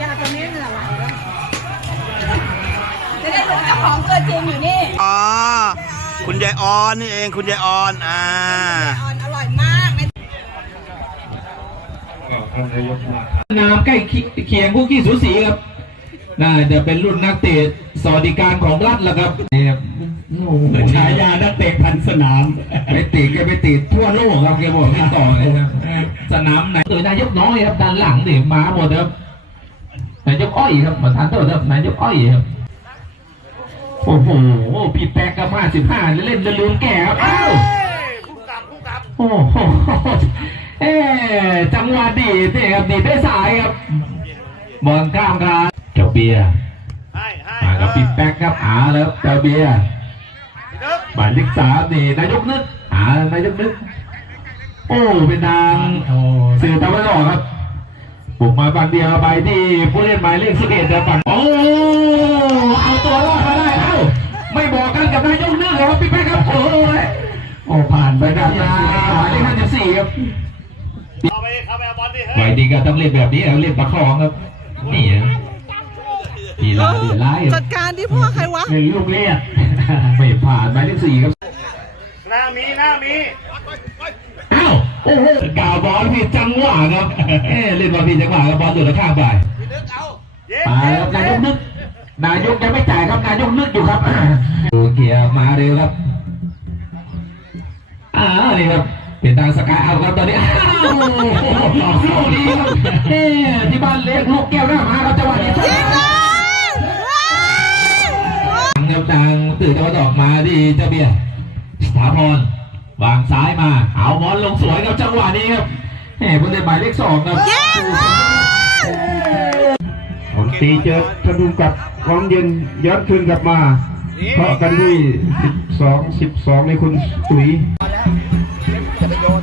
ยาตัวนี้หนื่ยไแล้วจะได้รู้เจ้าของตัวจริงอยู่นี่อ๋อ คุณยายออนนี่เองคุณยายออน อ่า ออร่อยมากนน้ำใกล้เคียงคู่ขี้สูสีครับ น่าจะเป็นรุ่นนักเตะสวัสดิการของรัฐแล้วครับ นี่ครับโอ้โหฉายานักเตะพันสนามไปติดแกไปติดทั่วโลกครับแกบอกไม่ต่อเลยครับสนามไหนเออนายกน้อยครับด้านหลังนี่มาหมดครับนายกอ้อยครับมาทานโทษครับนายกอ้อยครับโอ้โหผิดแปลกกับห้าสิบห้าเล่นจะลืมแก่ครับอ้าวโอ้โหเอ๊ะจังหวะดีดนี่ครับดีดได้สายครับบอลข้ามครับเจ้าเบียร์ให้ให้มากับปิดแป๊กครับอาแล้วเจ้าเบียร์ หมายเลขสามนี่นายกนึกอานายกนึก โอ้เป็นทางโอ้สื่อตะวันออกครับบุกมาฝั่งเดียวไปที่ผู้เล่นหมายเลขสิบเอ็ดฝั่งโอ้เอาตัวรอดมาได้เอ้าไม่บอกกันกับนายกนึกเหรอครับพี่แป๊กครับโอ้ยโอ้ผ่านไปได้นะหมายเลขห้าสิบสี่ครับเข้าไปเข้าไปเอาบอลดิไหวเฮ้ยดีก็ต้องเล่นแบบนี้เอาเล่นประคองครับนี่นะทีละเดือดร้ายจัดการที่พ่อใครวะเป็นลูกเลียด ไม่ผ่านหมายเลขสี่ครับหน้ามีหน้ามีอ้าวโอ้โหกาวบอลผิดจังหวะครับเอ๊ะเล่นบอลผิดจังหวะกับบอลหลุดข้างไปเย็บมาแล้วนายกนึกนายกยังไม่จ่ายครับนายกนึกอยู่ครับดูเกียร์มาเร็วครับอ้าวนี่ครับเป็นทางสกายเอาครับตอนนี้อ้าวลูกนี้ครับเอ๊ะที่บ้านเล็กลูกแก้วหน้ามาครับจังหวะ ตื่นตะวันออกมาที่เจ้าเบียร์สถาพรวางซ้ายมาเอาบอลลงสวยครับจังหวะนี้ครับแหมผู้เล่นหมายเลขสองครับผลตีเจอทะลุกับความเย็นย้อนคืนกลับมาเพราะกันที่12 12ในคุณตุ๋ยจะไปโยน